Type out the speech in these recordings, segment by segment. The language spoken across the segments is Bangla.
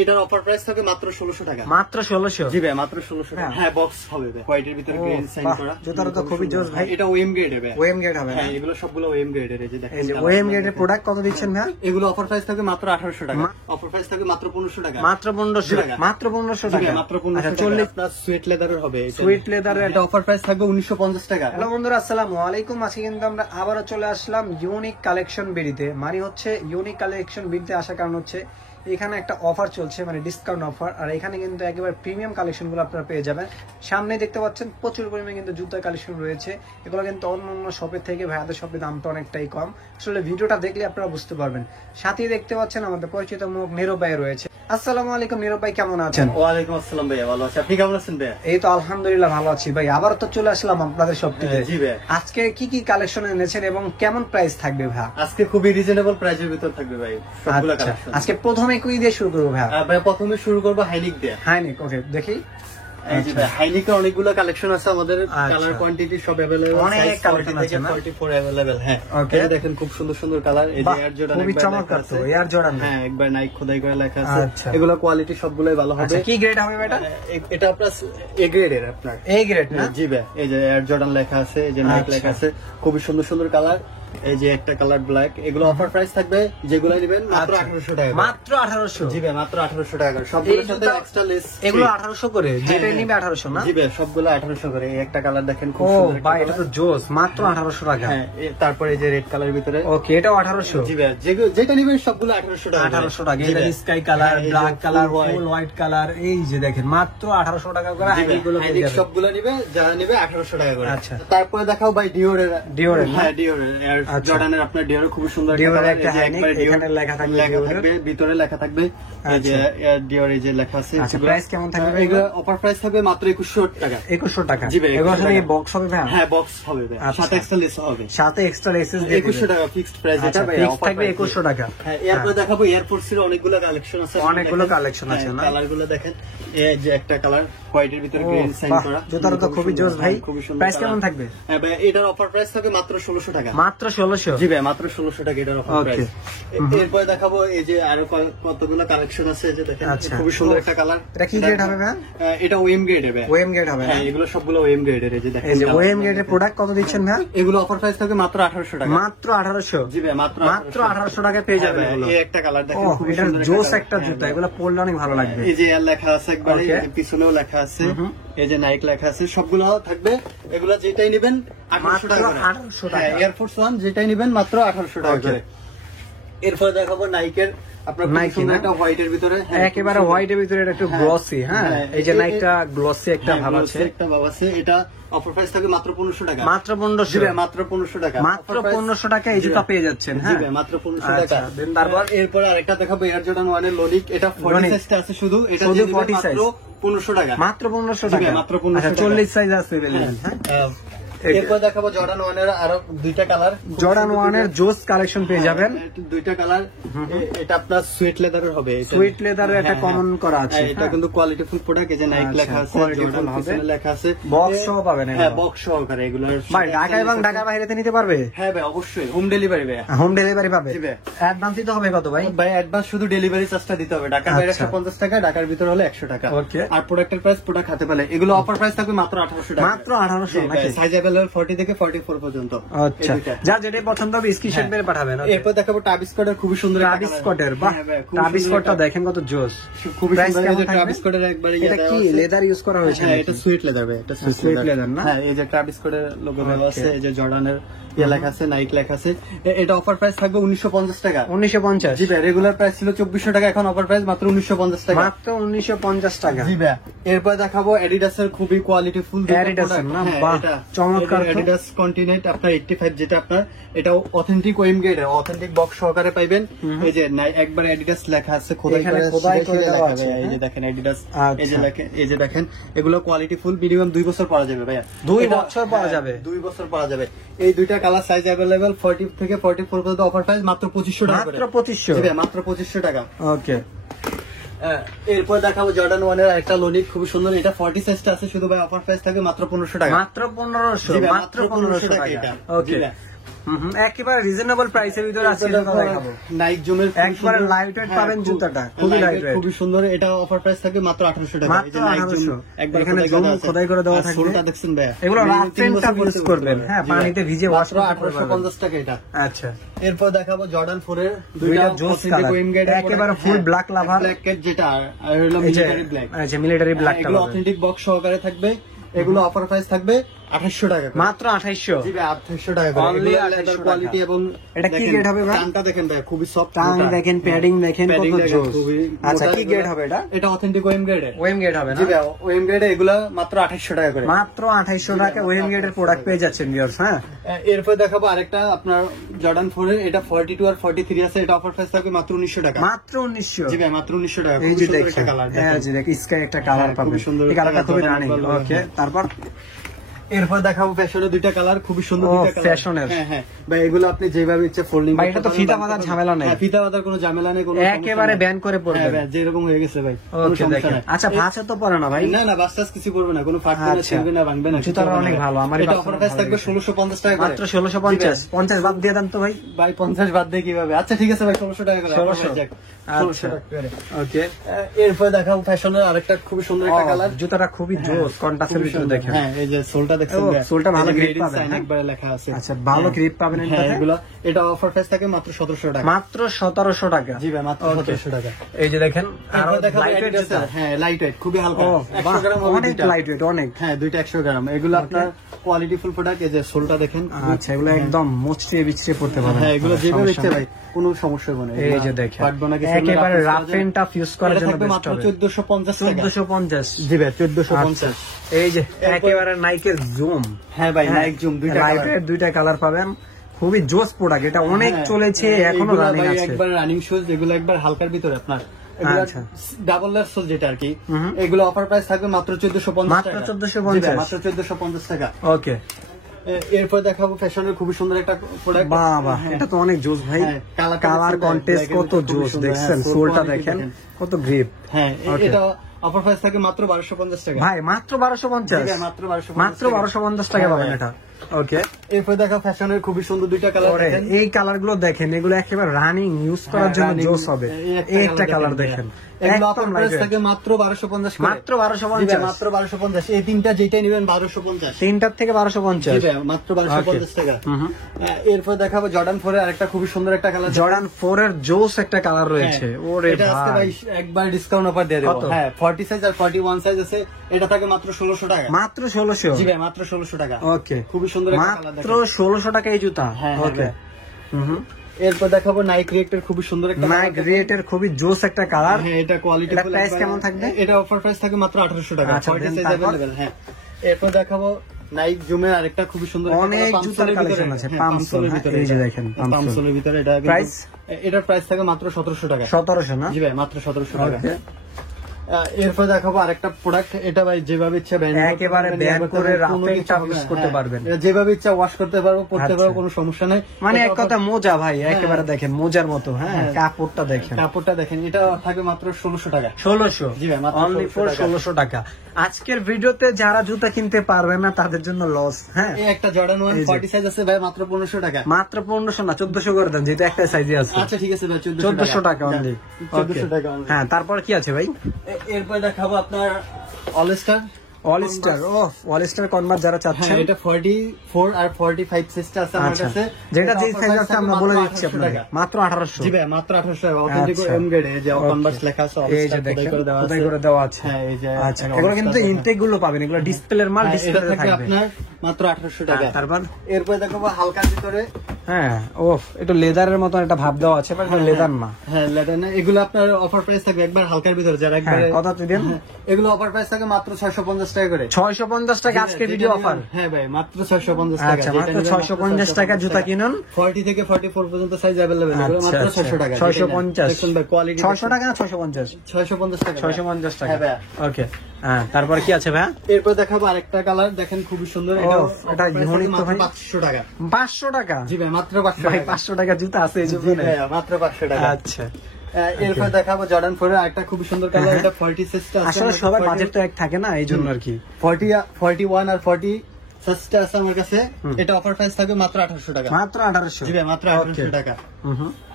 এটার অফার প্রাইস থাকে মাত্র 1600 টাকা। মাত্র 1600? জি ভাই মাত্র 1600 টাকা। হ্যাঁ বক্স হবে ভাই, হোয়াইটের ভিতরে গ্রিন সাইন করা। জুতাটা তো খুবই জোস ভাই। এটা ওএম গ্রেড হবে। ওএম গ্রেড হবে? হ্যাঁ এগুলো সবগুলো ওএম গ্রেডের। এই যে দেখেন, এই যে ওএম গ্রেডের প্রোডাক্ট কত দিচ্ছেন ভাই? এগুলো অফার প্রাইস থাকে মাত্র 1800 টাকা। অফার প্রাইস থাকে মাত্র 1500 টাকা। মাত্র 1500 টাকা? মাত্র 1500 টাকা? মাত্র 1500 টাকা। 40 প্লাস সুইট লেদারের হবে। সুইট লেদারের এটা অফার প্রাইস থাকবে 1950 টাকা। হ্যালো বন্ধুরা, আসসালামু আলাইকুম। আজকে কিন্তু আমরা আবারও চলে আসলাম ইউনিক কালেকশন বিডিতে। মানে হচ্ছে ইউনিক কালেকশন বিডিতে আসার কারণ হচ্ছে এখানে একটা অফার চলছে, মানে ডিসকাউন্ট অফার। আর এখানে কিন্তু একেবারে প্রিমিয়াম কালেকশন গুলো আপনারা পেয়ে যাবেন। সামনে দেখতে পাচ্ছেন প্রচুর পরিমাণে কিন্তু জুতার কালেকশন রয়েছে। এগুলো কিন্তু অন্যান্য শপের থেকে ভাইয়াদের শপের দামটা অনেকটাই কম। আসলে ভিডিওটা দেখলে আপনারা বুঝতে পারবেন। সাথে দেখতে পাচ্ছেন আমাদের পরিচিত মুখ নীরব ভাই রয়েছে। আসসালামু আলাইকুম নীরব ভাই, কেমন আছেন? ওয়ালাইকুম আসসালাম ভাইয়া, ভালো আছি। আপনি কেমন আছেন ভাইয়া? এই তো আলহামদুলিল্লাহ ভালো আছি ভাই। আবার তো চলে আসলাম আপনাদের শপটিতে। জি ভাই। আজকে কি কি কালেকশন এনেছেন এবং কেমন প্রাইস থাকবে ভাই? আজকে খুবই রিজনেবল প্রাইসের ভিতর থাকবে ভাই সবগুলো কালেকশন। আজকে প্রথমে কি দিয়ে শুরু করব ভাই? ভাই প্রথমে শুরু করব হাইনিক দিয়ে। হাইনিক, ওকে দেখি। হাইনিকের অনেকগুলো কালেকশন আছে আমাদের, কালার কোয়ান্টিটি সব अवेलेबल, অনেক কালেকশন আছে না? 44 अवेलेबल। হ্যাঁ এই দেখেন খুব সুন্দর সুন্দর কালার। এই যে এয়ার জর্ডান, খুবই চমৎকার তো এয়ার জর্ডান। হ্যাঁ একবার নাইক খোদাই করে লেখা আছে। এগুলো কোয়ালিটি সবগুলাই ভালো হবে। আচ্ছা কি গ্রেড হবে এটা? এটা আপনার এ গ্রেডের, আপনার এ গ্রেড না? জি ভাই। এই যে এয়ার জর্ডান লেখা আছে, এই যে নাইক লেখা আছে, খুবই সুন্দর সুন্দর কালার। এই যে একটা কালার ব্ল্যাক। এগুলো অফার প্রাইস থাকবে, যেগুলো নেবেন মাত্র 1800 টাকা। মাত্র 1800? জি ভাই মাত্র 1800 টাকা। সবগুলোর সাথে এক্সট্রা লেস। এগুলো 1800 করে, যেটা নিবে 1800 না? জি ভাই সবগুলো 1800 করে। এই একটা কালার দেখেন খুব ও সুন্দর। ভাই এটা তো জোস, মাত্র 1800 টাকা। হ্যাঁ তারপরে এই যে রেড কালারের ভিতরে, ওকে এটাও 1800? জি ভাই যেটা নেবেন সবগুলো 1800 টাকা। 1800 টাকা। এটা স্কাই কালার, ব্ল্যাক কালার, ফুল হোয়াইট কালার। এই যে দেখেন মাত্র 1800 টাকা করে এগুলো পেয়ে যাবেন। সবগুলো নেবে, যারা নেবে 1800 টাকা করে। আচ্ছা তারপরে দেখাও ভাই ডিওরের। হ্যাঁ ডিওরের এয়ার জর্ডানের আপনার ডিওর খুব সুন্দর একটা হাইনিক। এখানে লেখা থাকবে, ভিতরে লেখা থাকবে এই যে ডিওর, এই যে লেখা আছে। আচ্ছা প্রাইস কেমন থাকবে? এগুলো অফার প্রাইস থাকবে মাত্র 2100 টাকা। 2100 টাকা? জি ভাই। এগুলো আসলে বক্স হবে ভাই? হ্যাঁ বক্স হবে ভাই, সাথে এক্সট্রা লেস হবে। সাথে এক্সট্রা লেসেস দিয়ে 2100 টাকা ফিক্সড প্রাইস। এটা ভাই ফিক্স থাকবে 2100 টাকা। হ্যাঁ এরপর দেখাবো এয়ারফোর্স এর অনেকগুলো কালেকশন আছে। অনেকগুলো কালেকশন আছে না? কালার গুলো দেখেন। এই যে একটা কালার হোয়াইটের ভিতরে গ্রিন সাইন করা। জুতাটা তো খুবই জোস ভাই। প্রাইস কেমন থাকবে? হ্যাঁ ভাই এটার অফার প্রাইস থাকে মাত্র 1600 টাকা। মাত্র 1600? জি ভাই মাত্র 1600 টাকা এটার অফার প্রাইস। এরপর দেখাবো এই যে আরো কতগুলো কালেকশন আছে। যে দেখেন খুব সুন্দর একটা কালার। এটা কি গ্রেড হবে ভাই? এটা ওএম গ্রেড হবে। ওএম গ্রেড হবে? হ্যাঁ এগুলো সবগুলো ওএম গ্রেডের। এই যে দেখেন, এই যে ওএম গ্রেডের প্রোডাক্ট কত দিচ্ছেন ভাই? এগুলো অফার প্রাইস থাকে মাত্র 1800 টাকা। মাত্র 1800? জি ভাই মাত্র 1800 টাকায় পেয়ে যাবে এগুলো। এই একটা কালার দেখেন খুব এটা সুন্দর জোস একটা জুতা, এগুলো পরলে অনেক ভালো লাগবে। এই যে এর লেখা আছে একবারে, পিছনেও লেখা আছে, এই যে নাইক লেখা আছে, সবগুলো থাকবে। এগুলো যেটাই নেবেন 1800 টাকা। 1800 টাকা। এয়ারফোর্স 1 যেটাই নেবেন মাত্র 1800 টাকা করে। এরপর দেখাবো নাইকের আপনার একটা হোয়াইটের ভিতরে, একেবারে হোয়াইটের ভিতরে, এটা একটু গ্লসি। হ্যাঁ এই যে নাইকটা গ্লসি একটা ভাব আছে। একটা ভাব আছে। এটা অফার প্রাইস থাকে মাত্র 1500 টাকা। মাত্র 1500? মাত্র 1500 টাকা। মাত্র 1500 টাকা এই জুতা পেয়ে যাচ্ছেন। হ্যাঁ মাত্র 1500 টাকা। তারপর এরপর আরেকটা দেখাবো এয়ার জর্ডান 1 এর লোনিক। এটা 40 সাইজটা আছে শুধু। এটা শুধু 40 সাইজ, 1500 টাকা। মাত্র 1500 টাকা। মাত্র 1500 টাকা। 40 সাইজ আছে अवेलेबल। হ্যাঁ এরপর দেখাবো জর্ডান 1 এর আরো দুইটা কালার। জর্ডান 1 এর জোস কালেকশন পেয়ে যাবেন। দুইটা কালার। এটা আপনার সুইট লেদারের হবে। সুইট লেদারের একটা কমন করা আছে। এটা কিন্তু কোয়ালিটি ফুল প্রোডাক্ট। এই যে নাইক লেখা আছে, জর্ডান পিছনে লেখা আছে, বক্স সহ পাবেন। হ্যাঁ বক্স সহকারে এগুলো। ভাই ঢাকা এবং ঢাকা বাইরেতে নিতে পারবে? হ্যাঁ ভাই অবশ্যই হোম ডেলিভারি ভাই। হোম ডেলিভারি পাবে? অ্যাডভান্স দিতে হবে কত ভাই? ভাই অ্যাডভান্স শুধু ডেলিভারি চার্জটা দিতে হবে। ঢাকার বাইরে 150 টাকা, ঢাকার ভিতরে হলে 100 টাকা। আর প্রোডাক্টের প্রাইস প্রোডাক্ট হাতে পেলে। এগুলো অফার প্রাইস থাকবে মাত্র 1800 টাকা। মাত্র 1800 নাকি? সাইজ अवेलेबल 40 থেকে 44 পর্যন্ত। আচ্ছা যা যেটা পছন্দ হবে স্ক্রিনশট মেরে পাঠাবেন। এরপর দেখাবো টাবিস কোডের খুব সুন্দর টাবিস কোডের। বাহ টাবিস কোডটা দেখেন কত জোস, খুব সুন্দর। এই যে টাবিস কোডের একবারে এটা কি লেদার ইউজ করা হয়েছে? হ্যাঁ এটা সুইট লেদার ভাই। এটা সুইট লেদার না? হ্যাঁ এই যে টাবিস কোডের লোগো দেওয়া আছে, এই যে জর্ডানের লেখা আছে, নাইক লেখা আছে। এটা অফার প্রাইস থাকবে 1950 টাকা। 1950? জি ভাই রেগুলার প্রাইস ছিল 2400 টাকা, এখন অফার প্রাইস মাত্র 1950 টাকা। মাত্র 1950 টাকা। জি ভাই। এরপর দেখাবো অ্যাডিডাস এর খুবই কোয়ালিটি ফুল অ্যাডিডাস না? বাহ চমৎকার। অ্যাডিডাস কন্টিনেন্ট আপনার 85 যেটা আপনার, এটা authentic OM grade, authentic box সহকারে পাইবেন। এই যে একবার অ্যাডিডাস লেখা আছে, খোদাই করে দেওয়া আছে। এই যে দেখেন অ্যাডিডাস, এই যে দেখেন এগুলো কোয়ালিটি ফুল। মিনিমাম 2 বছর পরা যাবে ভাইয়া। 2 বছর পরা যাবে? 2 বছর পরা যাবে। এই দুইটা কালার সাইজ अवेलेबल 40 থেকে 44 পর্যন্ত। অফার প্রাইস মাত্র 2500 টাকা। মাত্র 2500? জি ভাই মাত্র 2500 টাকা। ওকে এরপর দেখাবো জর্ডান 1 এর একটা লোনিক খুব সুন্দর। এটা 40 সাইজটা আছে শুধু ভাই, অফার প্রাইস থাকে মাত্র 1500 টাকা। মাত্র 1500? মাত্র 1500 টাকা। ওকে একেবারে রিজনেবল প্রাইসের ভিতরে আজকে জুতা দেখাবো। নাইক জুমের একবারে লাইট ওয়েট পাবেন জুতাটা, খুবই লাইট ওয়েট, খুবই সুন্দর। এটা অফার প্রাইস থাকবে মাত্র 1800 টাকা। মাত্র 1800। এখানে জুম খোদাই করে দেওয়া থাকবে। সোলটা দেখছেন ভাই, এগুলো রাফ এন্ড টাফ ইউজ করবেন, হ্যাঁ পানিতে ভিজে ওয়াশ করতে পারবেন। 1850 টাকা এটা। আচ্ছা, এরপর দেখাবো জর্ডান 4 এর দুইটা জোস কালার, একেবারে ফুল ব্ল্যাক লাভার, ব্ল্যাক ক্যাট যেটা আর হলো মিলিটারি ব্ল্যাক। আচ্ছা, মিলিটারি ব্ল্যাক এগুলো অথেন্টিক বক্স সহকারে থাকবে। এগুলো অফার প্রাইস থাকবে 2800 টাকা, মাত্র 2800। জি ভাই 2800 টাকা অনলি লেদার কোয়ালিটি। এবং এটা কি গ্রেড হবে ভাই? টানটা দেখেন ভাই, খুবই সফট টান দেখেন, প্যাডিং দেখেন কত জোস। আচ্ছা, কি গ্রেড হবে এটা? এটা অথেন্টিক ওএম গ্রেড এর। ওএম গ্রেড হবে না? জি ভাই ওএম গ্রেড এগুলো মাত্র 2800 টাকা করে। মাত্র 2800 টাকা ওএম গ্রেড এর প্রোডাক্ট পেয়ে যাচ্ছেন ভিউয়ার্স। হ্যাঁ, এরপর দেখাবো আরেকটা আপনার জর্ডান 4 এর, এটা 42 আর 43 আছে। এটা অফার প্রাইস থাকবে মাত্র 1900 টাকা। মাত্র 1900? জি ভাই মাত্র 1900 টাকা। এই যে দেখেন, হ্যাঁ জি দেখেন, স্কাই একটা কালার পাবেন, এই কালারটা খুবই রানিং। ওকে, তারপর এরপর দেখাবো ফ্যাশনের দুইটা কালার, খুবই সুন্দর দুইটা কালার ফ্যাশনের। হ্যাঁ হ্যাঁ ভাই, এগুলো আপনি যেভাবে ইচ্ছে ফোল্ডিং ভাই, এটা তো ফিতা বাঁধার ঝামেলা নাই। হ্যাঁ, ফিতা বাঁধার কোনো ঝামেলা নেই, কোনো একেবারে ব্যান করে পড়বে। হ্যাঁ ভাই, যেরকম হয়ে গেছে ভাই, কোনো ওকে সমস্যা দেখেন। নাই। আচ্ছা, ভাঁজে তো পড়ে না ভাই? না না, বাস্তাস কিছু করবে না, কোনো ফাটবে না, ছিঁড়বে না, ভাঙবে না। জুতাটা অনেক ভালো। আমার এটা অফার প্রাইস থাকবে 1650 টাকা করে। মাত্র 1650। 50 বাদ দিয়ে দেন তো ভাই। ভাই 50 বাদ দিয়ে কিভাবে? আচ্ছা ঠিক আছে ভাই, 1600 টাকা করে। 1600 1600 টাকা করে। ওকে, এরপর দেখাবো ফ্যাশনের আরেকটা খুবই সুন্দর একটা কালার। জুতাটা খুবই জোস, কন্ট্রাস্টের ভিতরে দেখেন। হ্যাঁ, এই যে সোলটা দেখছেন ভাই, সোলটা ভালো গ্রিপ পাবেন, একবারে লেখা আছে। আচ্ছা, ভালো গ্রিপ পাবেন এটাতে। এগুলো এটা অফার প্রাইস থাকে মাত্র 1700 টাকা। মাত্র 1700 টাকা। জি ভাই, মাত্র 1700 টাকা। এই যে দেখেন, আর দেখো লাইট ওয়েট জুতা। হ্যাঁ, লাইট ওয়েট, খুবই হালকা, 100 গ্রাম হবে অনেক দুইটা। লাইট ওয়েট, অনেক। হ্যাঁ, দুইটা 100 গ্রাম। এগুলো আপনার কোয়ালিটি ফুল প্রোডাক্ট। এই যে সোলটা দেখেন। আচ্ছা, এগুলো একদম মুচড়িয়ে বিচড়িয়ে পড়তে পারবেন। হ্যাঁ, এগুলো যেভাবে ইচ্ছে ভাই, কোনো সমস্যা হবে না। এই যে দেখেন, ফাটবে না, কিছু একেবারে রাফ এন্ড টাফ ইউজ করার জন্য বেস্ট মাত্র হবে। 1450 টাকা। 1450। জি ভাই, 1450। এই যে একেবারে নাইকের জুম। হ্যাঁ ভাই, নাইক জুম দুইটা লাইট কালার। ওয়েট দুইটা কালার পাবেন, খুবই জোস প্রোডাক্ট। এটা অনেক চলেছে, এখনো এগুলো রানিং ভাই আছে। একবার রানিং শুজ, এগুলো একবার হালকার ভিতরে আপনার। আচ্ছা, ডাবল লেয়ার সোল যেটা আর কি, এগুলো অফার প্রাইস থাকবে মাত্র 1450 মাত্র টাকা। 1450। মাত্র 1450 টাকা। ওকে, এরপর দেখাবো ফ্যাশনের খুবই সুন্দর একটা প্রোডাক্ট। বাবা, এটা তো অনেক জোস ভাই। কালার কন্টেস্ট কত জোস দেখছেন, সোলটা দেখেন কত গ্রিপ। হ্যাঁ, এটা অফার প্রাইস থাকে মাত্র 1250 টাকা। ভাই মাত্র 1250? মাত্র 1250 মাত্র 1250 টাকা পাবেন এটা। ওকে, এরপর দেখা ফ্যাশনের খুবই সুন্দর দুইটা কালার দেখেন। এই কালার গুলো দেখেন, এগুলো একেবারে রানিং ইউজ করার জন্য জোস হবে। এই একটা কালার দেখেন, এগুলো অফার প্রাইস থাকে মাত্র 1250 করে। মাত্র 1250? মাত্র 1250। এই তিনটা যেটাই নেবেন 1250। তিনটার থেকে 1250? জি ভাই, মাত্র 1250 টাকা। এরপর দেখাবো জর্ডান 4 এর আরেকটা খুবই সুন্দর একটা কালার। জর্ডান 4 এর জোস একটা কালার রয়েছে। ওরে এটা আজকে ভাই একবার ডিসকাউন্ট অফার দিয়ে দেব। হ্যাঁ, 40 সাইজ আর 41 সাইজ আছে। এটা থাকে মাত্র 1600 টাকা। মাত্র 1600? জি ভাই, মাত্র 1600 টাকা। ওকে, খুবই সুন্দর একটা কালার। মাত্র 1600 টাকা এই জুতা। ওকে, এরপর দেখাবো নাইক রিয়েক্টের খুবই সুন্দর একটা নাইক রিয়েক্টের খুবই জোস একটা কালার। হ্যাঁ, এটা কোয়ালিটি ফুল। প্রাইস কেমন থাকবে? এটা অফার প্রাইস থাকে মাত্র 1800 টাকা। আচ্ছা, 40 সাইজ अवेलेबल। হ্যাঁ, এরপর দেখাবো নাইক জুমের আরেকটা খুবই সুন্দর অনেক জুতার কালেকশন আছে। পামসোলের ভিতরে, এই যে দেখেন পামসোলের ভিতরে। এটা প্রাইস, এটার প্রাইস থাকে মাত্র 1700 টাকা। 1700 না? জি ভাই, মাত্র 1700 টাকা। এরপর দেখাবো আরেকটা প্রোডাক্ট। এটা ভাই যেভাবে ইচ্ছা একেবারে ব্যান করে রাফ এন্ড টাফ ইউজ করতে পারবেন। এটা যেভাবে ইচ্ছা ওয়াশ করতে পারবো, পড়তে পারবো, কোনো সমস্যা নাই। মানে এক কথা মোজা ভাই, একেবারে দেখেন মোজার মতো। হ্যাঁ, কাপড়টা দেখেন, কাপড়টা দেখেন। এটা থাকবে মাত্র 1600 টাকা। 1600? জি ভাই, মাত্র অনলি ফর 1600 টাকা। আজকের ভিডিওতে যারা জুতা কিনতে পারবে না তাদের জন্য লস। হ্যাঁ, এই একটা জর্ডান 1 40 সাইজ আছে ভাই, মাত্র 1500 টাকা। মাত্র 1500 না, 1400 করে দেন, যেটা একটা সাইজে আছে। আচ্ছা ঠিক আছে ভাই, 1400 টাকা অনলি। 1400 টাকা অনলি। হ্যাঁ, তারপর কি আছে ভাই? এরপর দেখাবো আপনার অলস্টার। অলস্টার, ও অলস্টার কনভার্ট যারা চাচ্ছেন। এটা 44 আর 45 সাইজটা আছে আমার কাছে। যেটা যে সাইজ আছে আমরা বলে দিচ্ছি আপনাকে, মাত্র 1800। জি ভাই, মাত্র 1800 টাকা। অথেন্টিক এম গ্রেড, এই যে কনভার্ট লেখা আছে, এই যে দেখেন খোদাই করে দেওয়া আছে। হ্যাঁ, এই যে। আচ্ছা, এগুলো কিন্তু ইনটেক গুলো পাবেন, এগুলো ডিসপ্লের মাল, ডিসপ্লে থাকবে আপনার মাত্র 1800 টাকা। তারপর এরপর দেখাবো হালকার ভিতরে। হ্যাঁ, ওফ, একটু লেদারের মতো একটা ভাব দেওয়া আছে, বাট লেদার না। হ্যাঁ, লেদার না। এগুলো আপনার অফার প্রাইস থাকবে একবার হালকার ভিতরে, যারা একবার কত দিবেন? এগুলো অফার প্রাইস থাকে মাত্র 650 টাকা করে। 650 টাকা আজকে ভিডিও অফার? হ্যাঁ ভাই, মাত্র 650 টাকা। আচ্ছা, মাত্র 650 টাকা জুতা কিনুন। 40 থেকে 44 পর্যন্ত সাইজ अवेलेबल। এগুলো মাত্র 600 টাকা। 650? দেখুন ভাই, কোয়ালিটি 600 টাকা না 650? 650 টাকা। 650 টাকা। হ্যাঁ ভাই। ওকে, হ্যাঁ, তারপর কি আছে ভাই? এরপর দেখাবো আরেকটা কালার, দেখেন খুবই সুন্দর। এটা ইউনিক তো ভাই। 500 টাকা। 500 টাকা? জি ভাই, মাত্র 500 ভাই, টাকা। 500 টাকা জুতা আছে এই জন্য? মাত্র 500 টাকা। আচ্ছা, এরপর দেখাবো জর্ডান 4 এর আরেকটা খুবই সুন্দর কালার। এটা 40 সাইজটা আছে। আসলে সবার বাজেট তো এক থাকে না, এই জন্য আর কি। 41 আর 40 সাসটা আছে আমার কাছে, এটা অফার প্রাইস থাকবে মাত্র 1800 টাকা। মাত্র 1800? জি ভাই, মাত্র 1800 টাকা।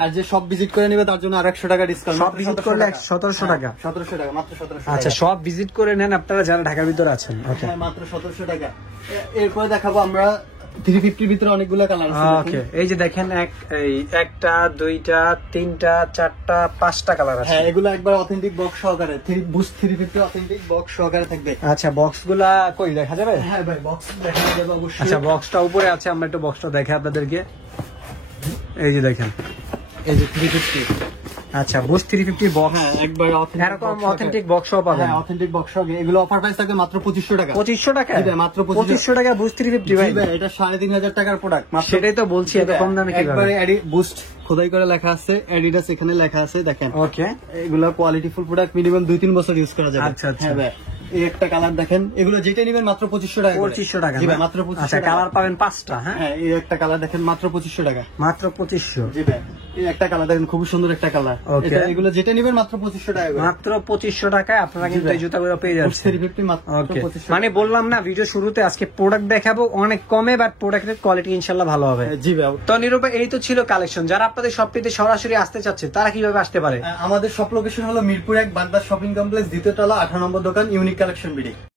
আর যে সব ভিজিট করে নেবে তার জন্য আর 100 টাকা ডিসকাউন্ট। সব ভিজিট করলে 1700 টাকা? 1700 টাকা, মাত্র 1700 টাকা। আচ্ছা, সব ভিজিট করে নেন আপনারা যারা ঢাকার ভিতরে আছেন। ওকে, মাত্র 1700 টাকা। এরপরে দেখাবো আমরা 350 এর ভিতরে অনেকগুলো কালার আছে। ওকে, এই যে দেখেন একটা, দুইটা, তিনটা, চারটা, 5টা কালার আছে। হ্যাঁ, এগুলো একবার অথেন্টিক বক্স সহকারে, বুস্ট 350 অথেন্টিক বক্স সহকারে থাকবে। আচ্ছা, বক্সগুলা কই দেখা যাবে? হ্যাঁ ভাই, বক্স দেখা যাবে অবশ্যই। আচ্ছা, বক্সটা উপরে আছে, আমরা একটু বক্সটা দেখাই আপনাদেরকে। এই যে দেখেন, এই যে 350। আচ্ছা, বুস্ট 350 বক্স। হ্যাঁ, একবার এরকম অথেন্টিক বক্সও পাবেন। হ্যাঁ, অথেন্টিক বক্স হবে। এগুলো অফার প্রাইস থাকবে মাত্র 2500 টাকা। 2500 টাকা? জি ভাই, মাত্র 2500 টাকা বুস্ট 350 ভাই। জি ভাই, এটা 3500 টাকার প্রোডাক্ট। সেটাই তো বলছি, এত কম দামে কিভাবে? একবারে বুস্ট খোদাই করে লেখা আছে, অ্যাডিডাস এখানে লেখা আছে, দেখেন। ওকে, এগুলো কোয়ালিটি ফুল প্রোডাক্ট, মিনিমাম 2-3 বছর ইউজ করা যাবে। আচ্ছা আচ্ছা। হ্যাঁ ভাই, এই একটা কালার দেখেন, এগুলো যেটা নেবেন মাত্র 2500 টাকা। 2500 টাকা? জি ভাই, মাত্র 2500 আচ্ছা, টাকা। কালার পাবেন 5টা? হ্যাঁ, হ্যাঁ, এই একটা কালার দেখেন, মাত্র 2500 টাকা। মাত্র 2500? জি ভাই, এই একটা কালার দেখেন, খুব সুন্দর একটা কালার। ওকে, এগুলো যেটা নেবেন মাত্র 2500 টাকা করে। মাত্র 2500 টাকায় আপনারা কিন্তু এই জুতাগুলো পেয়ে যাচ্ছেন। 350 মাত্র ওকে, 2500। মানে বললাম না ভিডিও শুরুতে, আজকে প্রোডাক্ট দেখাবো অনেক কমে, বাট প্রোডাক্টের কোয়ালিটি ইনশাআল্লাহ ভালো হবে। জি ভাই। তো নিরূপা, এই তো ছিল কালেকশন। যারা আপনাদের শপটিতে সরাসরি আসতে চাচ্ছে তারা কিভাবে আসতে পারে? আমাদের সব লোকেশন হলো মিরপুর 1 বাগদাদ শপিং কমপ্লেক্স, দ্বিতীয় তলা, 18 নম্বর দোকান, ইউনিক কালেকশন বিডি।